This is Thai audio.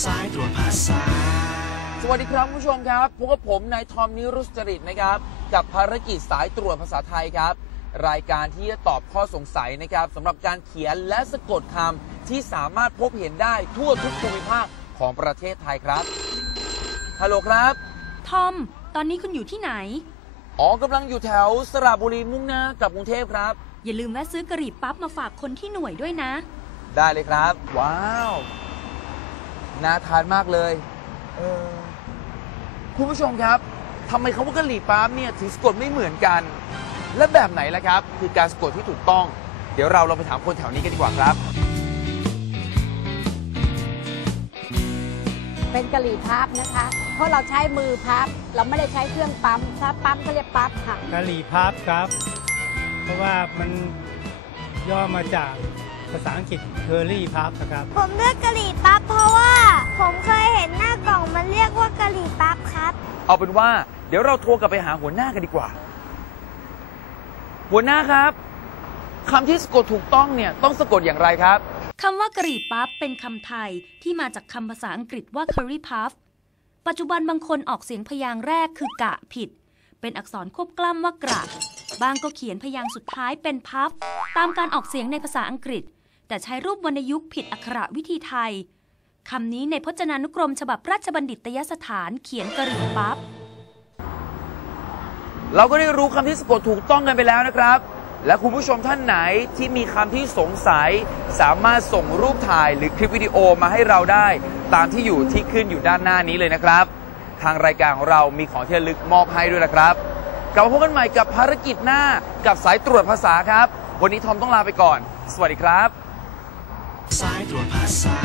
สายตรวจภาษา สวัสดีครับคุณผู้ชมครับพบกับผมนายทอมนิรุสจริตนะครับ กับภารกิจสายตรวจภาษาไทยครับ รายการที่จะตอบข้อสงสัยนะครับสำหรับการเขียนและสะกดคำที่สามารถพบเห็นได้ทั่วทุกภูมิภาคของประเทศไทยครับฮัลโหลครับ ทอม ตอนนี้คุณอยู่ที่ไหน อ๋อกำลังอยู่แถวสระบุรีมุ่งหน้ากลับกรุงเทพครับ อย่าลืมแวะซื้อกะหรี่ปั๊บมาฝากคนที่หน่วยด้วยนะ ได้เลยครับ ว้าว น่าทานมากเลยเออคุณผู้ชมครับทำไมคำว่ากะหรี่ปั๊บเนี่ยถึงสะกดไม่เหมือนกัน และแบบไหนล่ะครับ คือการสะกดที่ถูกต้อง เดี๋ยวเราเราไปถามคนแถวนี้กันดีกว่าครับ เป็นกะหรี่พับนะคะ เพราะเราใช้มือพับ เราไม่ได้ใช้เครื่องปั๊ม ถ้าปั๊มก็เรียกปั๊บค่ะ กะหรี่พับครับ เพราะว่ามันย่อมาจากภาษาอังกฤษเคอรี่พับนะครับ ผมเลือกกะหรี่ปั๊บเพราะว่า เอาเป็นว่า เดี๋ยวเราโทรกลับไปหาหัวหน้ากันดีกว่า หัวหน้าครับคำที่สะกดถูกต้องเนี่ยต้องสะกดอย่างไรครับคำว่ากะหรี่ปั๊บเป็นคำไทยที่มาจากคำภาษาอังกฤษว่า curry puff ปัจจุบันบางคนออกเสียงพยางค์แรกคือกะผิด เป็นอักษรควบกล้ำว่ากระบางก็เขียนพยางค์สุดท้ายเป็นพัฟตามการออกเสียงในภาษาอังกฤษ แต่ใช้รูปวรรณยุกต์ผิดอักขระวิธีไทย คำนี้ในพจนานุกรมฉบับราชบัณฑิตยสถานเขียนกะหรี่ปั๊บ เราก็ได้รู้คำที่สะกดถูกต้องกันไปแล้วนะครับ และคุณผู้ชมท่านไหนที่มีคำที่สงสัย สามารถส่งรูปถ่ายหรือคลิปวิดีโอมาให้เราได้ ตามที่อยู่ที่ขึ้นอยู่ด้านหน้านี้เลยนะครับ ทางรายการของเรามีของที่ระลึกมอบให้ด้วยนะครับกลับมาพบกันใหม่กับภารกิจหน้ากับสายตรวจภาษาครับ วันนี้ทอมต้องลาไปก่อน สวัสดีครับ สายตรวจภาษา